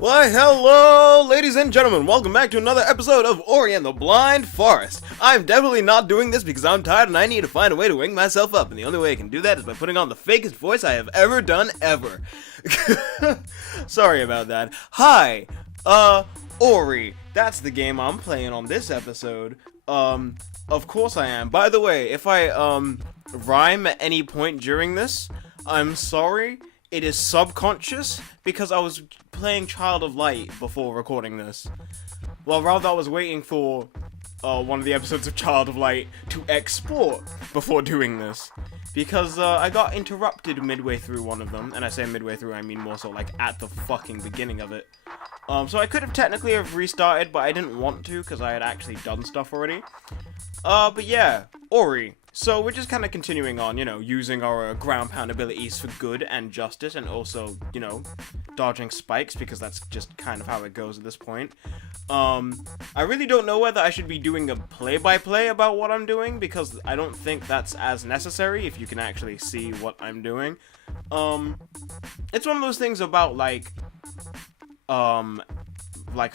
Why, hello, ladies and gentlemen. Welcome back to another episode of Ori and the Blind Forest. I'm definitely not doing this because I'm tired and I need to find a way to wake myself up. And the only way I can do that is by putting on the fakest voice I have ever done, ever. Sorry about that. Hi, Ori. That's the game I'm playing on this episode. Of course I am. By the way, if I, rhyme at any point during this, I'm sorry. It is subconscious because I was playing Child of Light before recording this. Well, rather I was waiting for one of the episodes of Child of Light to export before doing this. Because I got interrupted midway through one of them. And I say midway through, I mean more so like at the fucking beginning of it. So I could have technically restarted, but I didn't want to because I had actually done stuff already. But yeah, Ori. So we're just kind of continuing on, you know, using our ground pound abilities for good and justice, and also, you know, dodging spikes, because that's just kind of how it goes at this point. I really don't know whether I should be doing a play-by-play about what I'm doing, because I don't think that's as necessary if you can actually see what I'm doing. It's one of those things about, like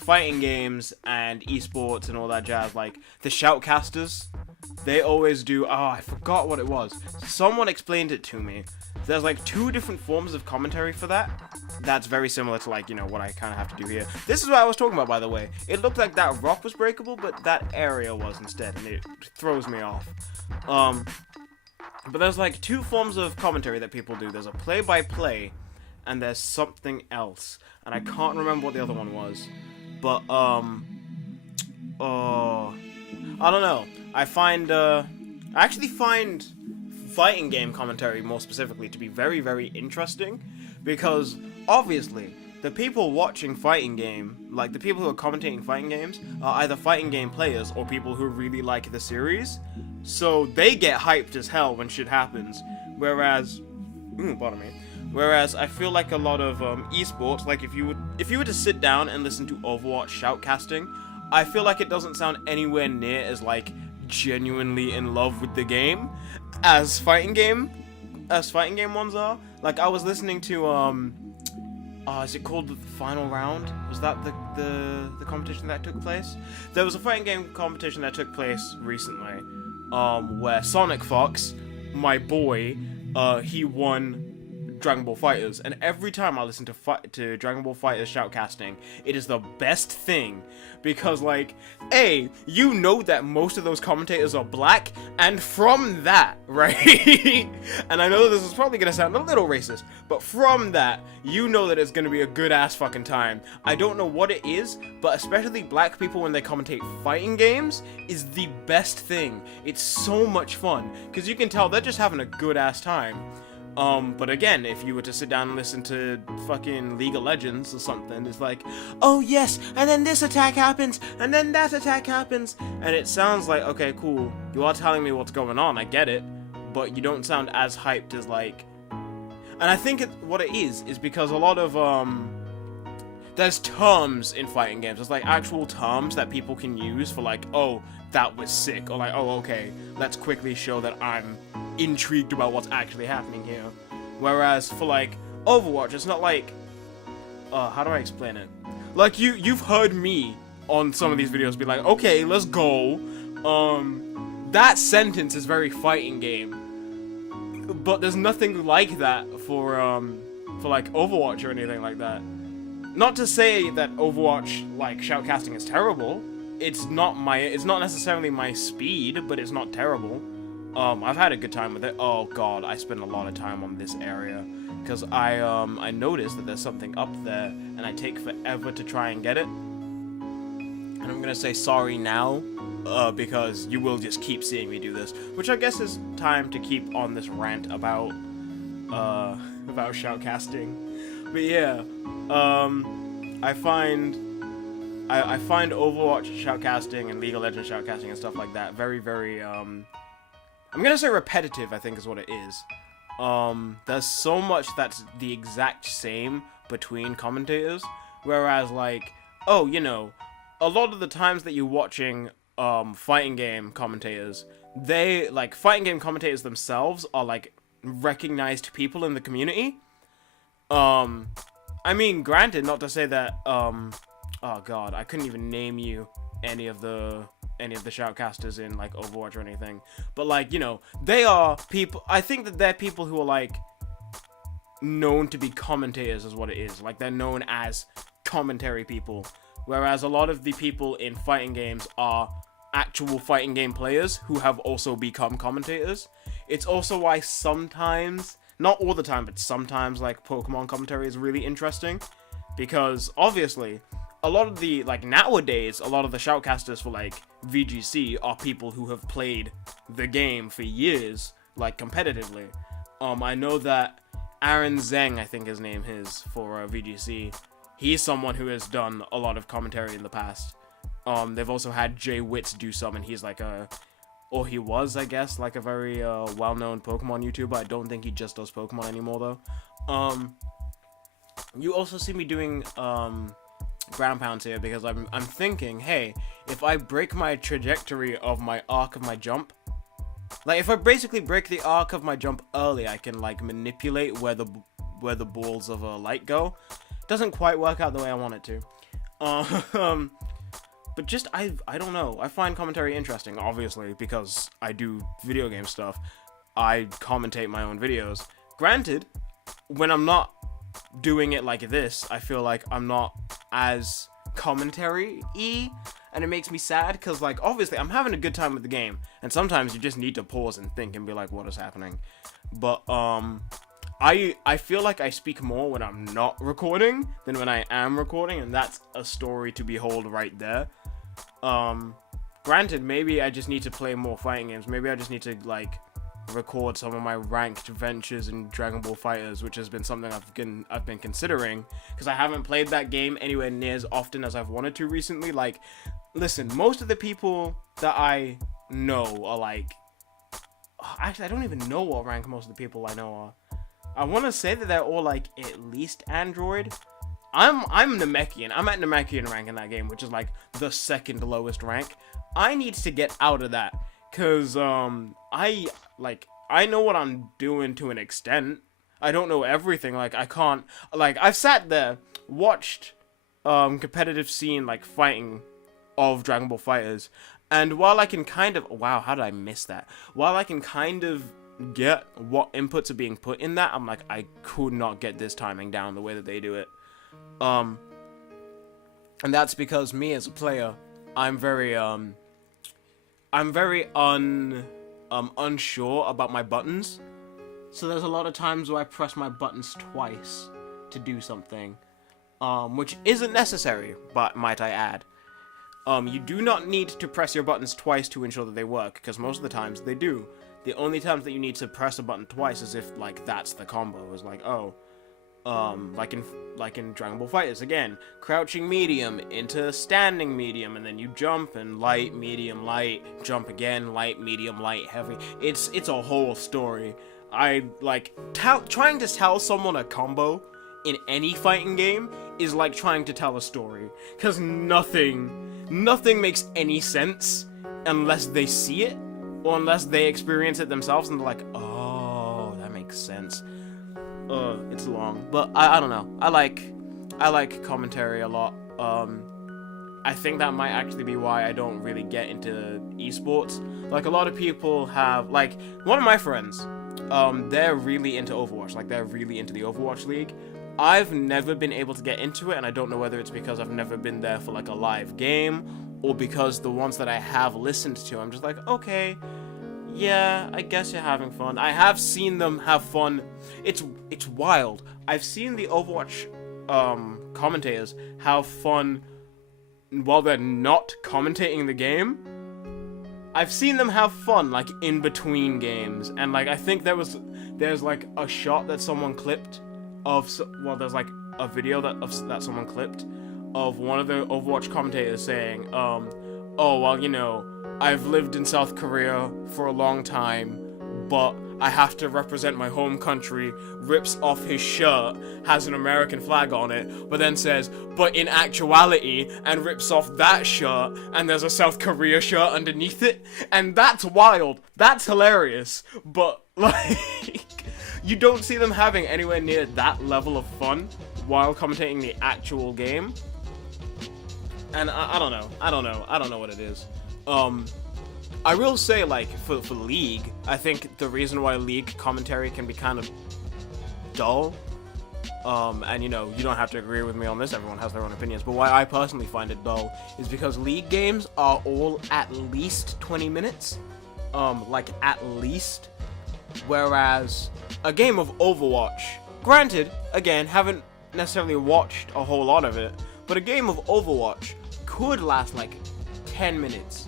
fighting games and esports and all that jazz, like the shoutcasters. They always do, I forgot what it was. Someone explained it to me. There's like two different forms of commentary for that. That's very similar to, like, you know, what I kind of have to do here. This is what I was talking about, by the way. It looked like that rock was breakable, but that area was instead, and it throws me off. But there's like two forms of commentary that people do. There's a play-by-play, and there's something else. And I can't remember what the other one was. But, I don't know. I actually find fighting game commentary, more specifically, to be very, very interesting, because, obviously, the people watching fighting game, like, the people who are commentating fighting games, are either fighting game players or people who really like the series, so they get hyped as hell when shit happens, whereas, pardon me, whereas I feel like a lot of, esports, like, if you were to sit down and listen to Overwatch shoutcasting, I feel like it doesn't sound anywhere near as, like, genuinely in love with the game as fighting game ones are. Like, I was listening to is it called the Final Round? Was that the competition that took place? There was a fighting game competition that took place recently, where Sonic Fox, my boy, he won Dragon Ball Fighters, and every time I listen to Dragon Ball Fighters shoutcasting, it is the best thing, because, like, you know that most of those commentators are black, and from that, right, and I know this is probably gonna sound a little racist, but from that, you know that it's gonna be a good-ass fucking time. I don't know what it is, but especially black people when they commentate fighting games is the best thing. It's so much fun, because you can tell they're just having a good-ass time. But again, if you were to sit down and listen to fucking League of Legends or something, it's like, oh yes, and then this attack happens, and then that attack happens, and it sounds like, okay, cool, you are telling me what's going on, I get it, but you don't sound as hyped as, like, and I think what it is because a lot of, there's terms in fighting games, there's, like, actual terms that people can use for, like, oh, that was sick, or like, oh, okay, let's quickly show that I'm intrigued about what's actually happening here. Whereas for, like, Overwatch, it's not like, how do I explain it? Like, you've heard me on some of these videos be like, okay, let's go. That sentence is very fighting game, but there's nothing like that for like Overwatch or anything like that. Not to say that Overwatch, like, shoutcasting is terrible. It's not necessarily my speed, but it's not terrible. I've had a good time with it. Oh god, I spend a lot of time on this area, because I noticed that there's something up there, and I take forever to try and get it. And I'm gonna say sorry now, because you will just keep seeing me do this, which I guess is time to keep on this rant about shoutcasting. But yeah, I find Overwatch shoutcasting and League of Legends shoutcasting and stuff like that very, very, I'm gonna say repetitive, I think is what it is. There's so much that's the exact same between commentators, whereas, like, oh, you know, a lot of the times that you're watching, fighting game commentators, fighting game commentators themselves are, like, recognized people in the community. I mean, granted, not to say that, oh god, I couldn't even name you any of the shoutcasters in, like, Overwatch or anything. But, like, you know, they are people, I think that they're people who are, like, known to be commentators is what it is. Like, they're known as commentary people. Whereas a lot of the people in fighting games are actual fighting game players who have also become commentators. It's also why sometimes, not all the time, but sometimes, like, Pokemon commentary is really interesting. Because, obviously, a lot of the, like, nowadays, a lot of the shoutcasters for, like, VGC are people who have played the game for years, like, competitively. I know that Aaron Zeng, I think his name is, for VGC, he's someone who has done a lot of commentary in the past. They've also had Jay Witz do some, and he's like or he was, I guess, like a very well-known Pokemon YouTuber. I don't think he just does Pokemon anymore, though. You also see me doing ground pounds here because I'm thinking, hey, if I break my trajectory of my arc of my jump, like if I basically break the arc of my jump early, I can like manipulate where the balls of light go. Doesn't quite work out the way I want it to. But just I don't know. I find commentary interesting, obviously, because I do video game stuff. I commentate my own videos. Granted, when I'm not doing it like this, I feel like I'm not as commentary-y, and it makes me sad, because, like, obviously, I'm having a good time with the game, and sometimes you just need to pause and think and be like, what is happening? But, I feel like I speak more when I'm not recording than when I am recording, and that's a story to behold right there. Granted, maybe I just need to play more fighting games. Maybe I just need to, like, record some of my ranked ventures in Dragon Ball FighterZ, which has been something I've been considering, because I haven't played that game anywhere near as often as I've wanted to recently. Like, listen, most of the people that I know are, like... Actually, I don't even know what rank most of the people I know are. I want to say that they're all, like, at least Android. I'm Namekian. I'm at Namekian rank in that game, which is, like, the second lowest rank. I need to get out of that, because, I know what I'm doing to an extent. I don't know everything. Like, I can't, like, I've sat there, watched, competitive scene, like, fighting of Dragon Ball FighterZ, and while I can kind of, wow, how did I miss that? While I can kind of get what inputs are being put in that, I'm like, I could not get this timing down the way that they do it. And that's because me as a player, I'm very unsure about my buttons. So there's a lot of times where I press my buttons twice to do something, which isn't necessary, but might I add. You do not need to press your buttons twice to ensure that they work, because most of the times they do. The only times that you need to press a button twice is if, like, that's the combo. It's like, oh, like in Dragon Ball FighterZ, again, crouching medium into standing medium, and then you jump, and light, medium, light, jump again, light, medium, light, heavy. It's a whole story. I, like, trying to tell someone a combo in any fighting game is like trying to tell a story, because nothing makes any sense unless they see it, or unless they experience it themselves, and they're like, oh, that makes sense. It's long, but I don't know. I like commentary a lot. I think that might actually be why I don't really get into esports. Like, a lot of people have, like, one of my friends, they're really into Overwatch. Like, they're really into the Overwatch League. I've never been able to get into it, and I don't know whether it's because I've never been there for, like, a live game, or because the ones that I have listened to, I'm just like, okay, yeah, I guess you're having fun. I have seen them have fun. It's wild. I've seen the Overwatch commentators have fun while they're not commentating the game. I've seen them have fun, like, in between games, and, like, I think there's like a shot that someone clipped of, well, there's like a video that someone clipped of one of the Overwatch commentators saying, oh, well, you know, I've lived in South Korea for a long time, but I have to represent my home country, rips off his shirt, has an American flag on it, but then says, but in actuality, and rips off that shirt, and there's a South Korea shirt underneath it, and that's wild, that's hilarious, but, like, you don't see them having anywhere near that level of fun, while commentating the actual game. And I don't know what it is. I will say, like, for League, I think the reason why League commentary can be kind of dull, and you know, you don't have to agree with me on this, everyone has their own opinions, but why I personally find it dull is because League games are all at least 20 minutes, like, at least, whereas a game of Overwatch, granted, again, haven't necessarily watched a whole lot of it, but a game of Overwatch could last, like, 10 minutes.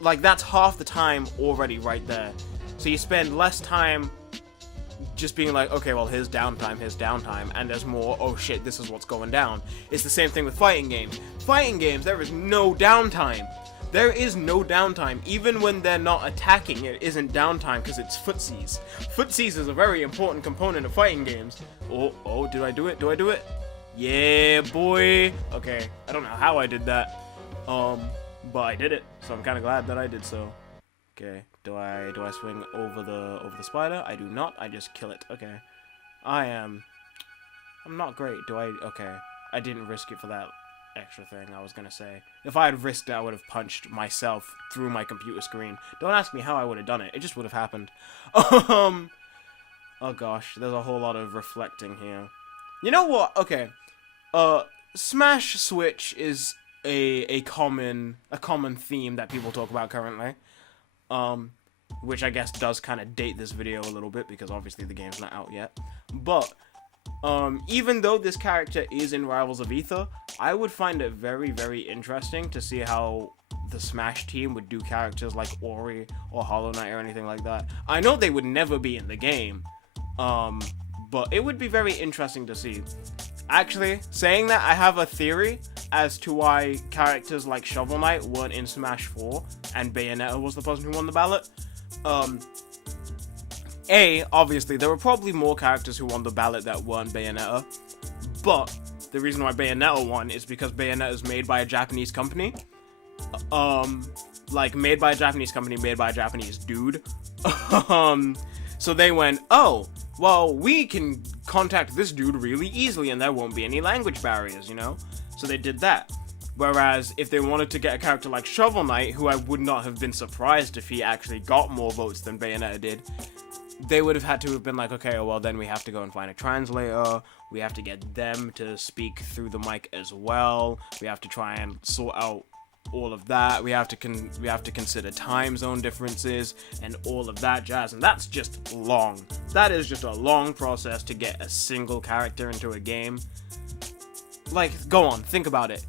Like, that's half the time already right there. So you spend less time just being like, okay, well, here's downtime, and there's more, oh shit, this is what's going down. It's the same thing with fighting games. Fighting games, there is no downtime. There is no downtime. Even when they're not attacking, it isn't downtime because it's footsies. Footsies is a very important component of fighting games. Oh, did I do it? Do I do it? Yeah, boy. Okay, I don't know how I did that. But I did it, so I'm kind of glad that I did so. Okay, do I swing over the spider? I do not. I just kill it. Okay, I'm not great. Okay, I didn't risk it for that extra thing. I was gonna say, if I had risked it, I would have punched myself through my computer screen. Don't ask me how I would have done it. It just would have happened. Oh gosh, there's a whole lot of reflecting here. You know what? Okay, Smash Switch is a common theme that people talk about currently, which I guess does kind of date this video a little bit because obviously the game's not out yet. But even though this character is in Rivals of Aether, I would find it very, very interesting to see how the Smash team would do characters like Ori or Hollow Knight or anything like that. I know they would never be in the game, but it would be very interesting to see. Actually, saying that, I have a theory as to why characters like Shovel Knight weren't in Smash 4 and Bayonetta was the person who won the ballot. Obviously, there were probably more characters who won the ballot that weren't Bayonetta, but the reason why Bayonetta won is because Bayonetta is made by a Japanese company. Like, made by a Japanese company, made by a Japanese dude. So they went, oh, well, we can contact this dude really easily and there won't be any language barriers, you know? So they did that. Whereas, if they wanted to get a character like Shovel Knight, who I would not have been surprised if he actually got more votes than Bayonetta did, they would have had to have been like, okay, well, then we have to go and find a translator, we have to get them to speak through the mic as well, we have to try and sort out all of that, we have to consider time zone differences, and all of that jazz, and that's just long. That is just a long process to get a single character into a game. Like, go on, think about it.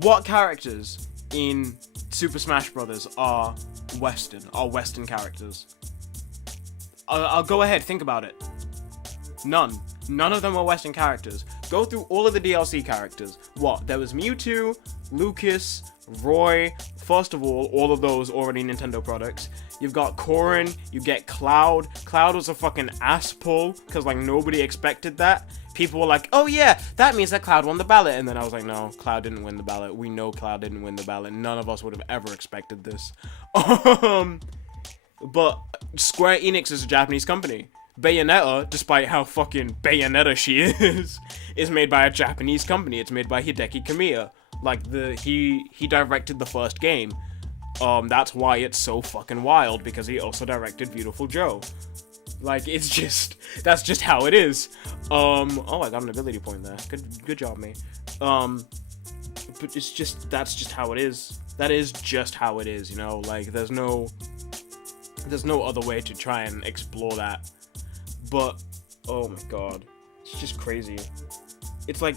What characters in Super Smash Bros. Are Western characters? I'll go ahead, think about it. None of them are Western characters. Go through all of the DLC characters. What? There was Mewtwo, Lucas, Roy. First of all of those already Nintendo products. You've got Corrin, you get Cloud. Cloud was a fucking ass pull, because, like, nobody expected that. People were like, oh yeah, that means that Cloud won the ballot. And then I was like, no, Cloud didn't win the ballot. We know Cloud didn't win the ballot. None of us would have ever expected this. But Square Enix is a Japanese company. Bayonetta, despite how fucking Bayonetta she is made by a Japanese company. It's made by Hideki Kamiya. Like, he directed the first game. That's why it's so fucking wild, because he also directed Beautiful Joe. Like, that's just how it is. Oh, I got an ability point there. Good job, me. But that's just how it is. That is just how it is, you know? Like, there's no other way to try and explore that. But, oh my god. It's just crazy. It's like,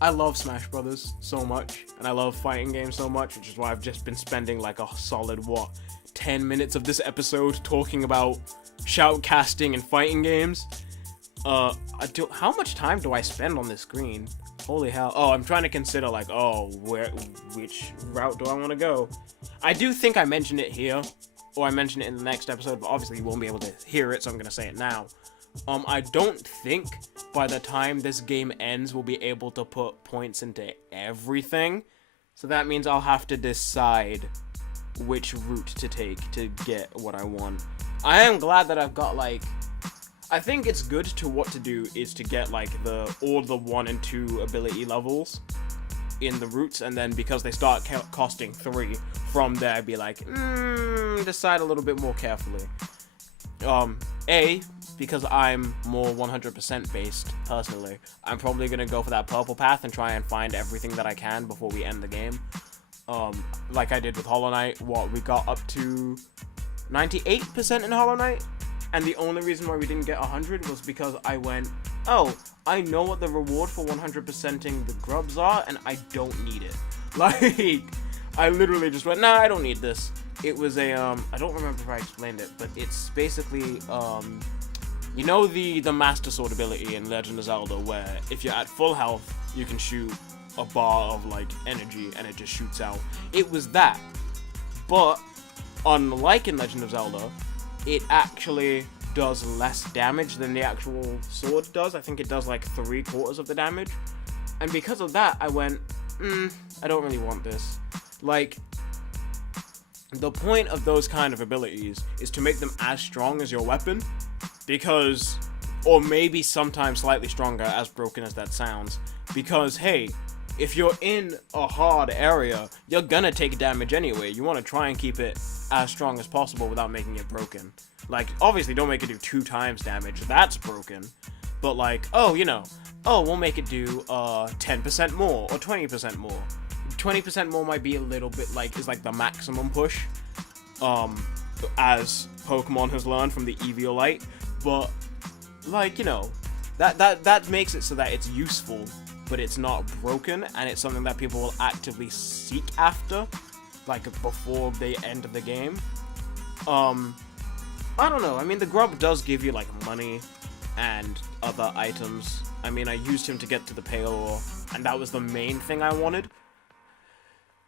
I love Smash Brothers so much, and I love fighting games so much, which is why I've just been spending like a solid, 10 minutes of this episode talking about shoutcasting and fighting games. How much time do I spend on this screen? Holy hell. Oh, I'm trying to consider, like, which route do I want to go? I do think I mentioned it here, or I mentioned it in the next episode, but obviously you won't be able to hear it, so I'm going to say it now. I don't think by the time this game ends, we'll be able to put points into everything. So that means I'll have to decide which route to take to get what I want. I am glad that I've got, like, I think it's good to what to do is to get like all the 1 and 2 ability levels in the routes, and then because they start costing 3, from there be like, decide a little bit more carefully. Because I'm more 100% based personally, I'm probably gonna go for that purple path and try and find everything that I can before we end the game. Like I did with Hollow Knight. We got up to 98% in Hollow Knight, and the only reason why we didn't get 100 was because I went, oh, I know what the reward for 100%ing the grubs are, and I don't need it. Like, I literally just went, nah, I don't need this. It was a, I don't remember if I explained it, but it's basically, you know the Master Sword ability in Legend of Zelda, where if you're at full health, you can shoot a bar of, like, energy, and it just shoots out. It was that, but unlike in Legend of Zelda, it actually does less damage than the actual sword does. I think it does like 3/4 of the damage. And because of that, I went, I don't really want this. Like, the point of those kind of abilities is to make them as strong as your weapon, because, or maybe sometimes slightly stronger, as broken as that sounds, because, hey, if you're in a hard area, you're gonna take damage anyway. You want to try and keep it as strong as possible without making it broken. Like, obviously, don't make it do 2 times damage. That's broken. But, like, we'll make it do 10% more or 20% more. 20% more might be a little bit, like, is like the maximum push, as Pokemon has learned from the Eviolite. But, like, that makes it so that it's useful, but it's not broken, and it's something that people will actively seek after, like, before they end the game. I don't know, I mean, the grub does give you, like, money and other items. I mean, I used him to get to the Pale Ore, and that was the main thing I wanted.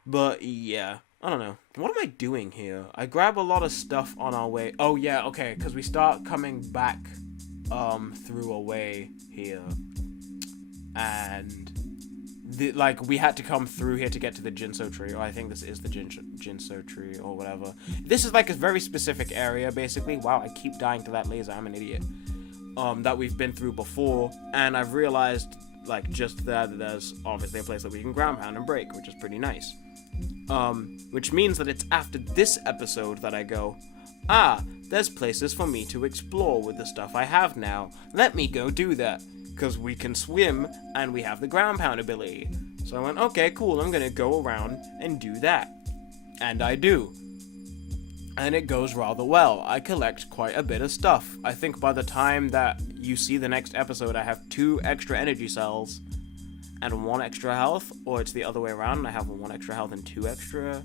But, yeah, I don't know. What am I doing here? I grab a lot of stuff on our way. Oh, yeah, okay, because we start coming back, through a way here. And, we had to come through here to get to the Jinso tree, or I think this is the Jinso tree, or whatever. This is, like, a very specific area, basically. Wow, I keep dying to that laser, I'm an idiot. That we've been through before, and I've realized, like, just there, that there's obviously a place that we can ground pound and break, which is pretty nice. Which means that it's after this episode that I go, there's places for me to explore with the stuff I have now. Let me go do that. Because we can swim, and we have the ground pound ability. So I went, okay, cool, I'm gonna go around and do that. And I do. And it goes rather well. I collect quite a bit of stuff. I think by the time that you see the next episode, I have 2 extra energy cells, and 1 extra health, or it's the other way around, and I have 1 extra health and 2 extra...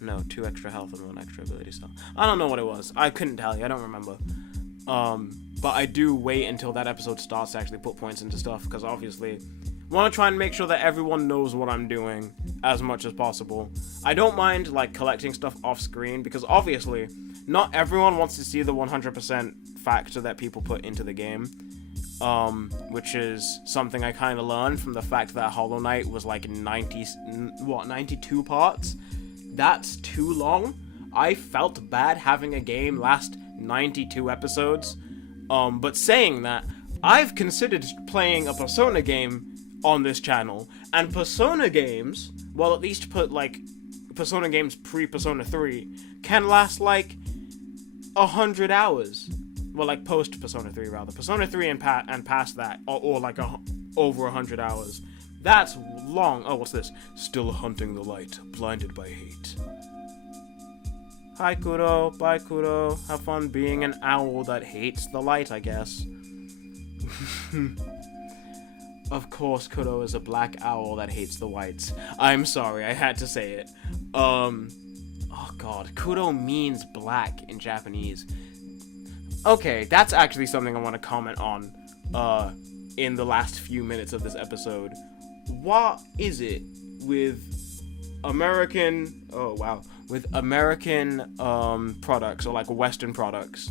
No, 2 extra health and 1 extra ability cell. I don't know what it was. I couldn't tell you, I don't remember. But I do wait until that episode starts to actually put points into stuff, because obviously, I want to try and make sure that everyone knows what I'm doing as much as possible. I don't mind, like, collecting stuff off screen, because obviously, not everyone wants to see the 100% factor that people put into the game, which is something I kind of learned from the fact that Hollow Knight was like 92 parts? That's too long. I felt bad having a game last 92 episodes. But saying that, I've considered playing a Persona game on this channel, and Persona games, well, at least put, like, Persona games pre-Persona 3, can last, like, 100 hours. Well, like, post-Persona 3, rather. Persona 3 and past that, or like, over 100 hours. That's long. Oh, what's this? Still hunting the light, blinded by hate. Hi, Kuro. Bye, Kuro. Have fun being an owl that hates the light, I guess. Of course, Kuro is a black owl that hates the whites. I'm sorry, I had to say it. Oh god, Kuro means black in Japanese. Okay, that's actually something I want to comment on, in the last few minutes of this episode. What is it with American... Oh, wow. With American, products, or, like, Western products,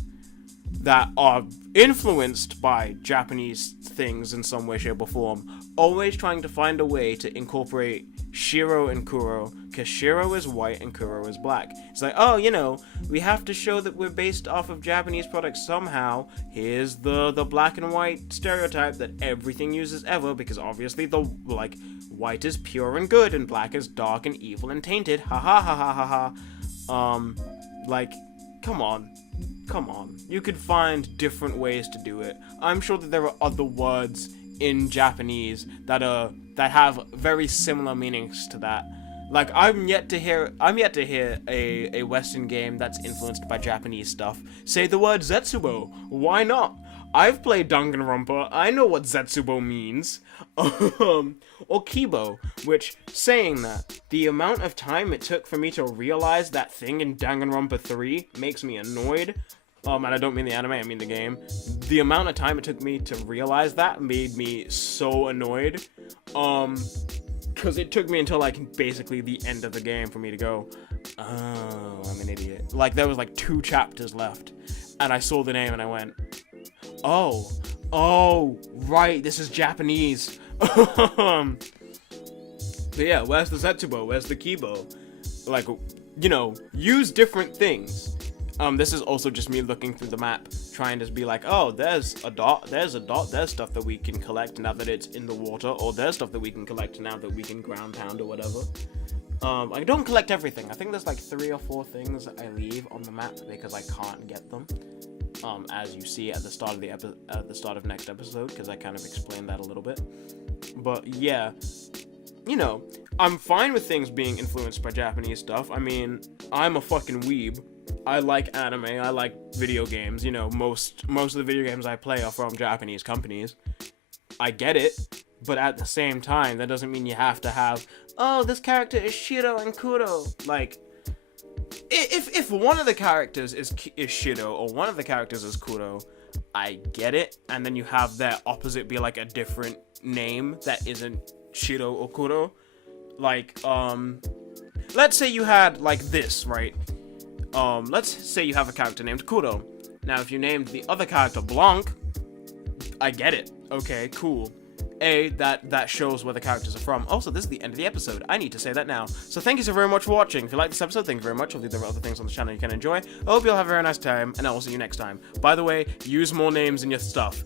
that are influenced by Japanese things in some way, shape, or form, always trying to find a way to incorporate Shiro and Kuro, because Shiro is white and Kuro is black. It's like, oh, we have to show that we're based off of Japanese products somehow. Here's the black and white stereotype that everything uses ever, because obviously white is pure and good and black is dark and evil and tainted. Ha ha ha ha ha ha. Come on. You could find different ways to do it. I'm sure that there are other words in Japanese that have very similar meanings to that. Like, I'm yet to hear a Western game that's influenced by Japanese stuff say the word Zetsubo. Why not? I've played Danganronpa. I know what Zetsubo means. Or Kibo, which, saying that, the amount of time it took for me to realize that thing in Danganronpa 3 makes me annoyed. And I don't mean the anime, I mean the game. The amount of time it took me to realize that made me so annoyed. Because it took me until, basically the end of the game for me to go, oh, I'm an idiot. Like, there was, 2 chapters left. And I saw the name and I went, oh, right, this is Japanese. But yeah, where's the Zetsubo? Where's the Kibo? Use different things. This is also just me looking through the map, trying to be like, oh, there's a dot, there's stuff that we can collect now that it's in the water, or there's stuff that we can collect now that we can ground pound or whatever. I don't collect everything. I think there's 3 or 4 things I leave on the map because I can't get them. As you see at the start of at the start of next episode, because I kind of explained that a little bit. But yeah, I'm fine with things being influenced by Japanese stuff. I mean, I'm a fucking weeb. I like anime, I like video games, most of the video games I play are from Japanese companies. I get it, but at the same time, that doesn't mean you have to have, oh, this character is Shiro and Kuro. If one of the characters is Shiro or one of the characters is Kuro, I get it, and then you have their opposite be a different name that isn't Shiro or Kuro. Let's say you had this, right? Let's say you have a character named Kuro. Now, if you named the other character Blanc, I get it. Okay, cool. That shows where the characters are from. Also, this is the end of the episode. I need to say that now. So thank you so very much for watching. If you like this episode, thank you very much. Hopefully there are other things on the channel you can enjoy. I hope you'll have a very nice time, and I will see you next time. By the way, use more names in your stuff.